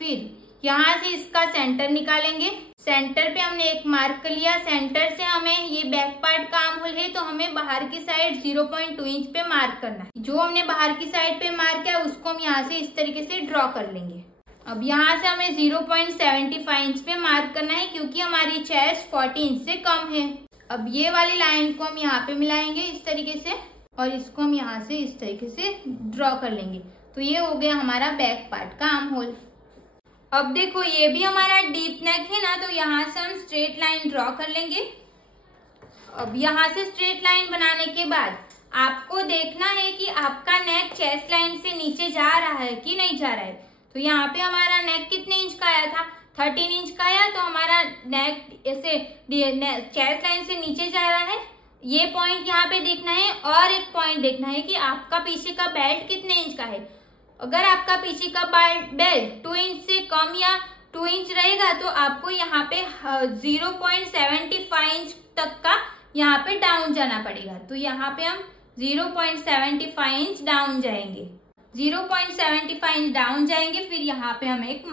फिर यहाँ से इसका सेंटर निकालेंगे। सेंटर पे हमने एक मार्क कर लिया। सेंटर से हमें ये बैक पार्ट का आर्म होल है, तो हमें बाहर की साइड 0.2 इंच पे मार्क करना है। जो हमने बाहर की साइड पे मार्क किया उसको हम यहाँ से इस तरीके से ड्रॉ कर लेंगे। अब यहाँ से हमें 0.75 इंच पे मार्क करना है, क्योंकि हमारी चेस्ट 40 इंच से कम है। अब ये वाली लाइन को हम यहाँ पे मिलाएंगे इस तरीके से, और इसको हम यहाँ से इस तरीके से ड्रॉ कर लेंगे। तो ये हो गया हमारा बैक पार्ट का आर्म होल। अब देखो ये भी हमारा डीप नेक है ना, तो यहाँ से हम स्ट्रेट लाइन ड्रॉ कर लेंगे। अब यहाँ से स्ट्रेट लाइन बनाने के बाद आपको देखना है कि आपका नेक चेस्ट लाइन से नीचे जा रहा है कि नहीं जा रहा है। तो यहाँ पे हमारा नेक कितने इंच का आया था, 13 इंच का आया, तो हमारा नेक ऐसे चेस्ट लाइन से नीचे जा रहा है। ये पॉइंट यहाँ पे देखना है, और एक पॉइंट देखना है कि आपका पीछे का बेल्ट कितने इंच का है। अगर आपका पीछे का बेल्ट 2 इंच से कम या 2 इंच रहेगा, तो आपको यहाँ पे 0.75 इंच तक का यहाँ पे डाउन जाना पड़ेगा। तो यहाँ पे हम 0.75 इंच डाउन जाएंगे। 0.75 इंच डाउन जाएंगे। फिर यहाँ पे हम एक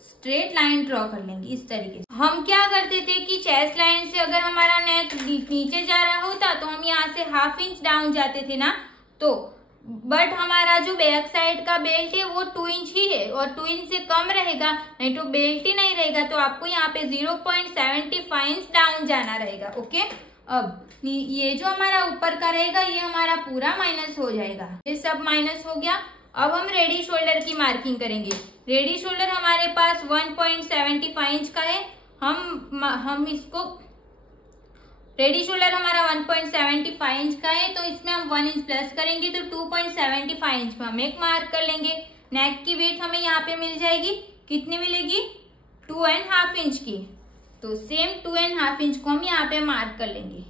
स्ट्रेट लाइन ड्रॉ कर लेंगे इस तरीके से। हम क्या करते थे कि चेस्ट लाइन से अगर हमारा नेक नीचे जा रहा होता तो हम यहाँ से 1/2 इंच डाउन जाते थे ना, तो बट हमारा जो बैक साइड का बेल्ट है वो 2 इंच ही है, और 2 इंच से कम रहेगा, नहीं तो बेल्ट ही नहीं रहेगा। तो आपको यहाँ पे 0.75 इंच डाउन जाना रहेगा। ओके, अब ये जो हमारा ऊपर का रहेगा ये हमारा पूरा माइनस हो जाएगा। ये सब माइनस हो गया। अब हम रेडी शोल्डर की मार्किंग करेंगे। रेडी शोल्डर हमारे पास 1.75 इंच का है। हम इसको रेडी शोल्डर हमारा 1.75 इंच का है, तो इसमें हम 1 इंच प्लस करेंगे तो 2.75 इंच में हम एक मार्क कर लेंगे। नेक की वेट हमें यहाँ पे मिल जाएगी, कितनी मिलेगी? 2.5 इंच की। तो सेम 2.5 इंच को हम यहाँ पे मार्क कर लेंगे।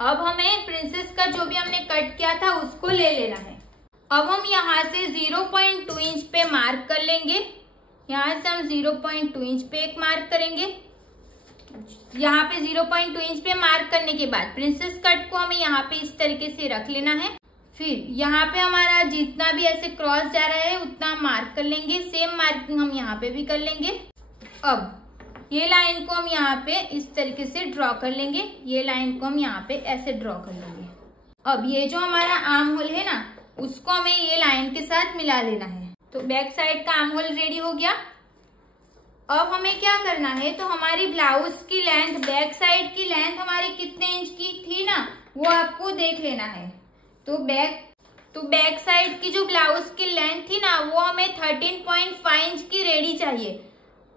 अब हमें प्रिंसेस का जो भी हमने कट किया था उसको ले लेना है। अब हम यहाँ से 0.2 इंच पे मार्क कर लेंगे। यहाँ से हम 0.2 इंच पे एक मार्क करेंगे। यहाँ पे 0.2 इंच पे मार्क करने के बाद प्रिंसेस कट को हमें यहाँ पे इस तरीके से रख लेना है। फिर यहाँ पे हमारा जितना भी ऐसे क्रॉस जा रहा है उतना हम मार्क कर लेंगे। सेम मार्किंग हम यहाँ पे भी कर लेंगे। अब ये लाइन को हम यहाँ पे इस तरीके से ड्रॉ कर लेंगे। ये लाइन को हम यहाँ पे ऐसे ड्रॉ कर लेंगे। अब ये जो हमारा आर्म होल है ना, उसको हमें ये लाइन के साथ मिला लेना है। तो बैक साइड का आर्म होल रेडी हो गया। अब हमें क्या करना है, तो हमारी ब्लाउज की लेंथ, बैक साइड की लेंथ हमारी कितने इंच की थी ना, वो आपको देख लेना है। तो बैक साइड की जो ब्लाउज की लेंथ थी ना, वो हमें 13.5 इंच की रेडी चाहिए।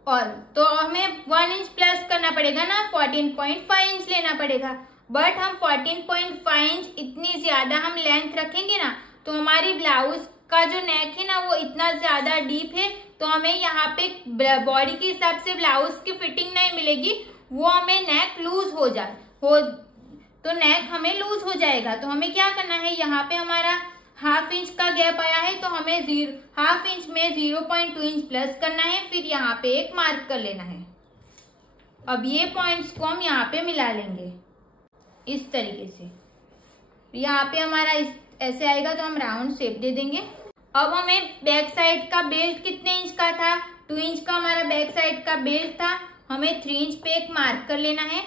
और तो हमें 1 इंच प्लस करना पड़ेगा ना, 14.5 इंच लेना पड़ेगा। बट हम 14.5 इंच इतनी ज्यादा हम लेंथ रखेंगे ना, तो हमारी ब्लाउज का जो नेक है ना वो इतना ज्यादा डीप है, तो हमें यहाँ पे बॉडी के हिसाब से ब्लाउज की फिटिंग नहीं मिलेगी। वो हमें नेक लूज तो नेक हमें लूज हो जाएगा। तो हमें क्या करना है, यहाँ पे हमारा 1/2 इंच का गैप आया है, तो हमें 1/2 इंच में 0.2 इंच प्लस करना है। फिर यहाँ पे एक मार्क कर लेना है। अब ये पॉइंट्स को हम यहाँ पे मिला लेंगे इस तरीके से। यहाँ पे हमारा ऐसे आएगा, तो हम राउंड शेप दे देंगे। अब हमें बैक साइड का बेल्ट कितने इंच का था, 2 इंच का हमारा बैक साइड का बेल्ट था। हमें 3 इंच पे एक मार्क कर लेना है।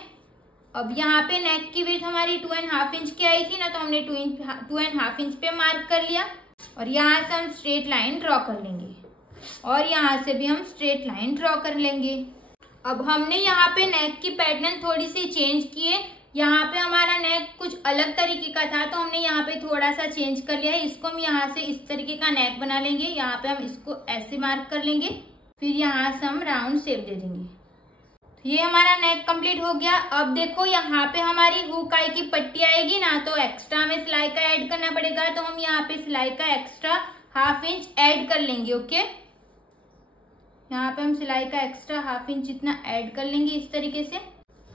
अब यहाँ पे नेक की विड्थ हमारी 2.5 इंच की आई थी ना, तो हमने 2.5 इंच पे मार्क कर लिया। और यहाँ से हम स्ट्रेट लाइन ड्रॉ कर लेंगे और यहाँ से भी हम स्ट्रेट लाइन ड्रॉ कर लेंगे। अब हमने यहाँ पे नेक की पैटर्न थोड़ी सी चेंज की है। यहाँ पे हमारा नेक कुछ अलग तरीके का था, तो हमने यहाँ पे थोड़ा सा चेंज कर लिया है। इसको हम यहाँ से इस तरीके का नेक बना लेंगे। यहाँ पे हम इसको ऐसे मार्क कर लेंगे, फिर यहाँ से हम राउंड शेप दे देंगे। ये हमारा नेक कंप्लीट हो गया। अब देखो यहाँ पे हमारी हुक आई की पट्टी आएगी ना, तो एक्स्ट्रा हमें सिलाई का ऐड करना पड़ेगा। तो हम यहाँ पे सिलाई का एक्स्ट्रा 1/2 इंच ऐड कर लेंगे। ओके, यहाँ पे हम सिलाई का एक्स्ट्रा 1/2 इंच जितना ऐड कर लेंगे इस तरीके से।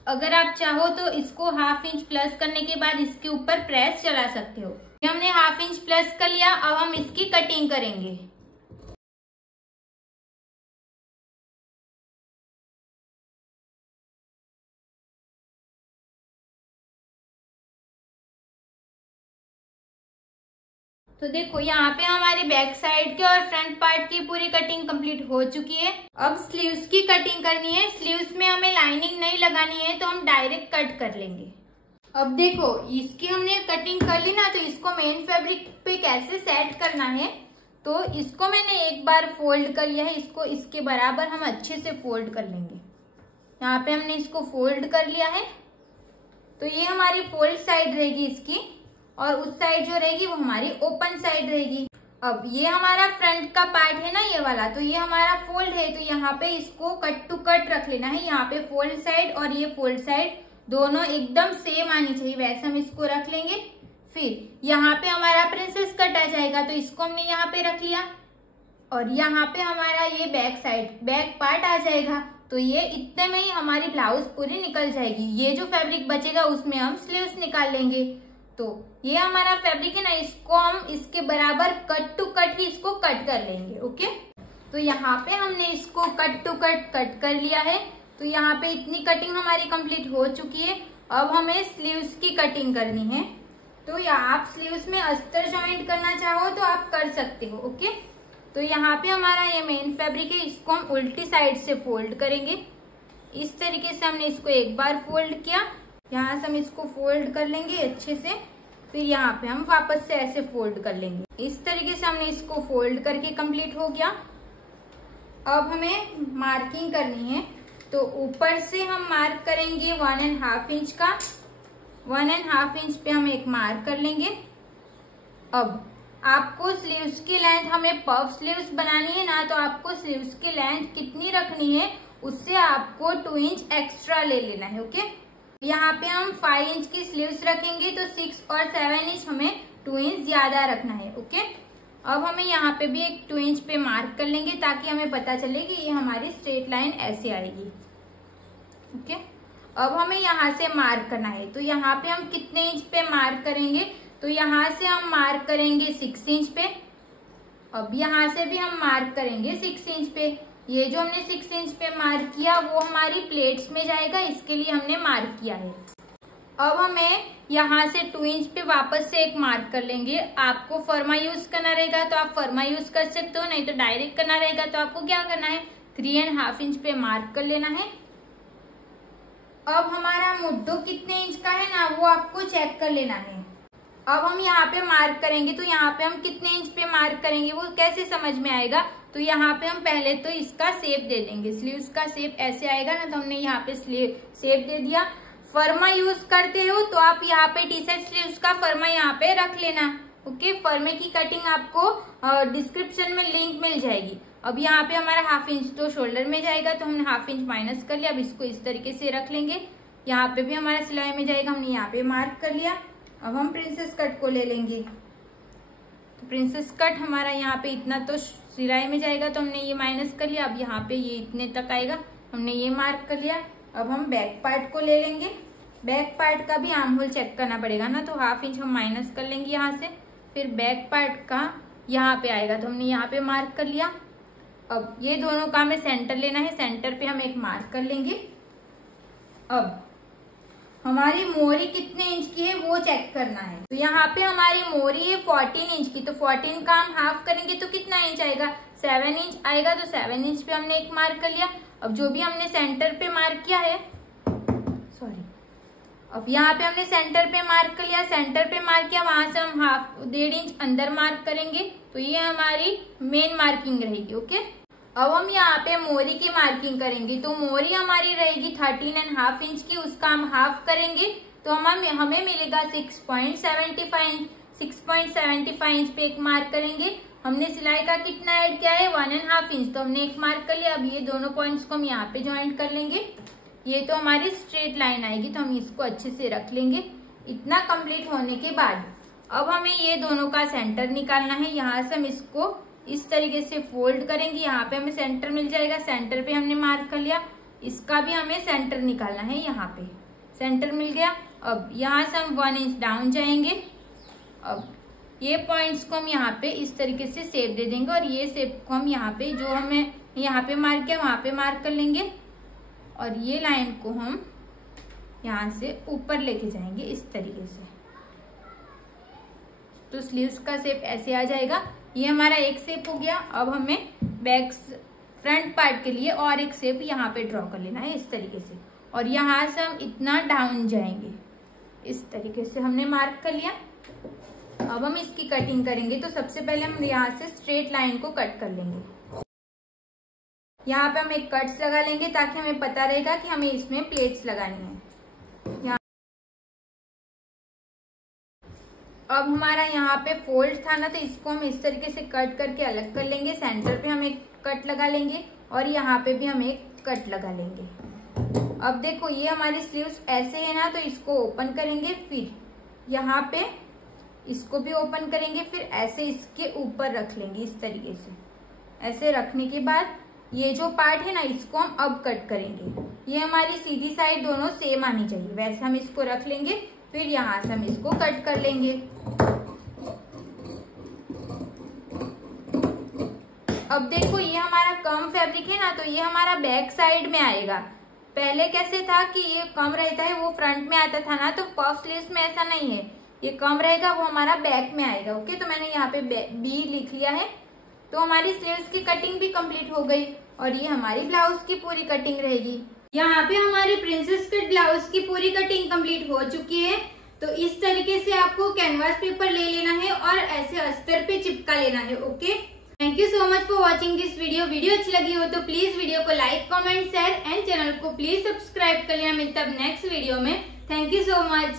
अगर आप चाहो तो इसको 1/2 इंच प्लस करने के बाद इसके ऊपर प्रेस चला सकते हो। ये हमने 1/2 इंच प्लस कर लिया। अब हम इसकी कटिंग करेंगे। तो देखो यहाँ पे हमारी बैक साइड के और फ्रंट पार्ट की पूरी कटिंग कंप्लीट हो चुकी है। अब स्लीव्स की कटिंग करनी है। स्लीव्स में हमें लाइनिंग नहीं लगानी है, तो हम डायरेक्ट कट कर लेंगे। अब देखो इसकी हमने कटिंग कर ली ना, तो इसको मेन फैब्रिक पे कैसे सेट करना है, तो इसको मैंने एक बार फोल्ड कर लिया है। इसको इसके बराबर हम अच्छे से फोल्ड कर लेंगे। यहाँ पे हमने इसको फोल्ड कर लिया है, तो ये हमारी फोल्ड साइड रहेगी इसकी, और उस साइड जो रहेगी वो हमारी ओपन साइड रहेगी। अब ये हमारा फ्रंट का पार्ट है ना, ये वाला, तो ये हमारा फोल्ड है, तो यहाँ पे इसको कट टू कट रख लेना है। यहाँ पे फोल्ड साइड और ये फोल्ड साइड दोनों एकदम सेम आनी चाहिए, वैसे हम इसको रख लेंगे। फिर यहाँ पे हमारा प्रिंसेस कट आ जाएगा, तो इसको हमने यहाँ पे रख लिया। और यहाँ पे हमारा ये बैक साइड, बैक पार्ट आ जाएगा, तो ये इतने में ही हमारी ब्लाउज पूरी निकल जाएगी। ये जो फैब्रिक बचेगा उसमें हम स्लीव्स निकाल लेंगे। तो ये हमारा फैब्रिक है ना, इसको हम इसके बराबर कट टू कट ही इसको कट कर लेंगे। ओके, तो यहाँ पे हमने इसको कट टू कट कर लिया है। तो यहाँ पे इतनी कटिंग हमारी कंप्लीट हो चुकी है। अब हमें स्लीव्स की कटिंग करनी है। तो यहाँ आप स्लीव्स में अस्तर जॉइंट करना चाहो तो आप कर सकते हो। ओके, तो यहाँ पे हमारा ये मेन फैब्रिक है, इसको हम उल्टी साइड से फोल्ड करेंगे। इस तरीके से हमने इसको एक बार फोल्ड किया, यहाँ से हम इसको फोल्ड कर लेंगे अच्छे से। फिर यहाँ पे हम वापस से ऐसे फोल्ड कर लेंगे। इस तरीके से हमने इसको फोल्ड करके कंप्लीट हो गया। अब हमें मार्किंग करनी है, तो ऊपर से हम मार्क करेंगे 1.5 इंच का। 1.5 इंच पे हम एक मार्क कर लेंगे। अब आपको स्लीव्स की लेंथ, हमें पफ स्लीव्स बनानी है ना, तो आपको स्लीव्स की लेंथ कितनी रखनी है, उससे आपको 2 इंच एक्स्ट्रा ले लेना है। ओके, यहाँ पे हम 5 इंच की स्लीव्स रखेंगे तो 6 और 7 इंच हमें 2 इंच ज्यादा रखना है। ओके, अब हमें यहाँ पे भी एक 2 इंच पे मार्क कर लेंगे ताकि हमें पता चले कि ये हमारी स्ट्रेट लाइन ऐसे आएगी। ओके, अब हमें यहाँ से मार्क करना है, तो यहाँ पे हम कितने इंच पे मार्क करेंगे, तो यहाँ से हम मार्क करेंगे 6 इंच पे। अब यहाँ से भी हम मार्क करेंगे 6 इंच पे। ये जो हमने 6 इंच पे मार्क किया वो हमारी प्लेट्स में जाएगा, इसके लिए हमने मार्क किया है। अब हमें यहाँ से 2 इंच पे वापस से एक मार्क कर लेंगे। आपको फर्मा यूज करना रहेगा तो आप फर्मा यूज कर सकते हो, नहीं तो डायरेक्ट करना रहेगा तो आपको क्या करना है, 3.5 इंच पे मार्क कर लेना है। अब हमारा मुड्डो कितने इंच का है ना, वो आपको चेक कर लेना है। अब हम यहाँ पे मार्क करेंगे, तो यहाँ पे हम कितने इंच पे मार्क करेंगे वो कैसे समझ में आएगा, तो यहाँ पे हम पहले तो इसका शेप दे देंगे। स्लीव्स का शेप ऐसे आएगा ना, तो हमने यहाँ पे शेप दे दिया। फर्मा यूज करते हो तो आप यहाँ पे टी शर्ट स्लीव्स का फर्मा यहाँ पे रख लेना। ओके, फर्मे की कटिंग आपको डिस्क्रिप्शन में लिंक मिल जाएगी। अब यहाँ पे हमारा 1/2 इंच तो शोल्डर में जाएगा, तो हमने 1/2 इंच माइनस कर लिया। अब इसको इस तरीके से रख लेंगे। यहाँ पे भी हमारा सिलाई में जाएगा, हमने यहाँ पे मार्क कर लिया। अब हम प्रिंसेस कट को ले लेंगे, तो प्रिंसेस कट हमारा यहाँ पे इतना तो सिलाई में जाएगा, तो हमने ये माइनस कर लिया। अब यहाँ पे ये इतने तक आएगा, हमने ये मार्क कर लिया। अब हम बैक पार्ट को ले लेंगे। बैक पार्ट का भी आर्म होल चेक करना पड़ेगा ना, तो 1/2 इंच हम माइनस कर लेंगे यहाँ से। फिर बैक पार्ट का यहाँ पे आएगा, तो हमने यहाँ पे मार्क कर लिया। अब ये दोनों का हमें सेंटर लेना है, सेंटर पे हम एक मार्क कर लेंगे। अब हमारी मोरी कितने इंच की है वो चेक करना है, तो यहाँ पे हमारी मोरी है 14 इंच की, तो 14 का हम हाफ करेंगे तो कितना इंच आएगा, 7 इंच आएगा। तो 7 इंच पे हमने एक मार्क कर लिया। अब जो भी हमने सेंटर पे मार्क किया है, अब यहाँ पे हमने सेंटर पे मार्क कर लिया, सेंटर पे मार्क किया, वहां से हम 1.5 इंच अंदर मार्क करेंगे, तो ये हमारी मेन मार्किंग रहेगी। ओके, अब हम यहाँ पे मोरी की मार्किंग करेंगे, तो मोरी हमारी रहेगी 13.5 इंच की, उसका हम हाफ करेंगे तो हमें मिलेगा 6.75 इंच पे एक मार्क करेंगे। हमने सिलाई का कितना ऐड किया है, 1.5 इंच, तो हमने एक मार्क कर लिया। अब ये दोनों पॉइंट्स को हम यहाँ पे ज्वाइंट कर लेंगे। ये तो हमारी स्ट्रेट लाइन आएगी, तो हम इसको अच्छे से रख लेंगे। इतना कंप्लीट होने के बाद अब हमें ये दोनों का सेंटर निकालना है। यहाँ से हम इसको इस तरीके से फोल्ड करेंगे, यहाँ पे हमें सेंटर मिल जाएगा। सेंटर पे हमने मार्क कर लिया, इसका भी हमें सेंटर निकालना है। यहाँ पे सेंटर मिल गया। अब यहाँ से हम 1 इंच डाउन जाएंगे। अब ये पॉइंट्स को हम यहाँ पे इस तरीके से शेप दे देंगे, और ये शेप को हम यहाँ पे जो हमें यहाँ पे मार्क किया वहां पे मार्क कर लेंगे, और ये लाइन को हम यहाँ से ऊपर लेके जाएंगे इस तरीके से, तो स्लीव्स का शेप ऐसे आ जाएगा। ये हमारा एक शेप हो गया। अब हमें बैक फ्रंट पार्ट के लिए और एक शेप यहाँ पे ड्रॉ कर लेना है इस तरीके से, और यहाँ से हम इतना डाउन जाएंगे। इस तरीके से हमने मार्क कर लिया। अब हम इसकी कटिंग करेंगे, तो सबसे पहले हम यहाँ से स्ट्रेट लाइन को कट कर लेंगे। यहाँ पे हम एक कट्स लगा लेंगे ताकि हमें पता रहेगा कि हमें इसमें प्लेट्स लगानी है। अब हमारा यहाँ पे फोल्ड था ना, तो इसको हम इस तरीके से कट करके अलग कर लेंगे। सेंटर पे हम एक कट लगा लेंगे, और यहाँ पे भी हम एक कट लगा लेंगे। अब देखो ये हमारी स्लीव्स ऐसे है ना, तो इसको ओपन करेंगे, फिर यहाँ पे इसको भी ओपन करेंगे, फिर ऐसे इसके ऊपर रख लेंगे इस तरीके से। ऐसे रखने के बाद ये जो पार्ट है ना, इसको हम अब कट करेंगे। ये हमारी सीधी साइड दोनों सेम आनी चाहिए, वैसे हम इसको रख लेंगे। फिर यहाँ से हम इसको कट कर लेंगे। अब देखो ये हमारा कम फैब्रिक है ना, तो ये हमारा बैक साइड में आएगा। पहले कैसे था कि ये कम रहता है, वो फ्रंट में आता था ना, तो पफ स्लीव्स में ऐसा नहीं है, ये कम रहेगा, वो हमारा बैक में आएगा। ओके, तो मैंने यहाँ पे बी लिख लिया है। तो हमारी स्लीव्स की कटिंग भी कंप्लीट हो गई, और ये हमारी ब्लाउज की पूरी कटिंग रहेगी। यहाँ पे हमारी प्रिंसेस कट ब्लाउज की पूरी कटिंग कंप्लीट हो चुकी है। तो इस तरीके से आपको कैनवास पेपर ले लेना है और ऐसे अस्तर पे चिपका लेना है। Okay, thank you so much for watching this video. Video अच्छी लगी हो तो प्लीज वीडियो को like, comment, share and channel को प्लीज सब्सक्राइब कर लेना। मिलता है नेक्स्ट वीडियो में। Thank you so much.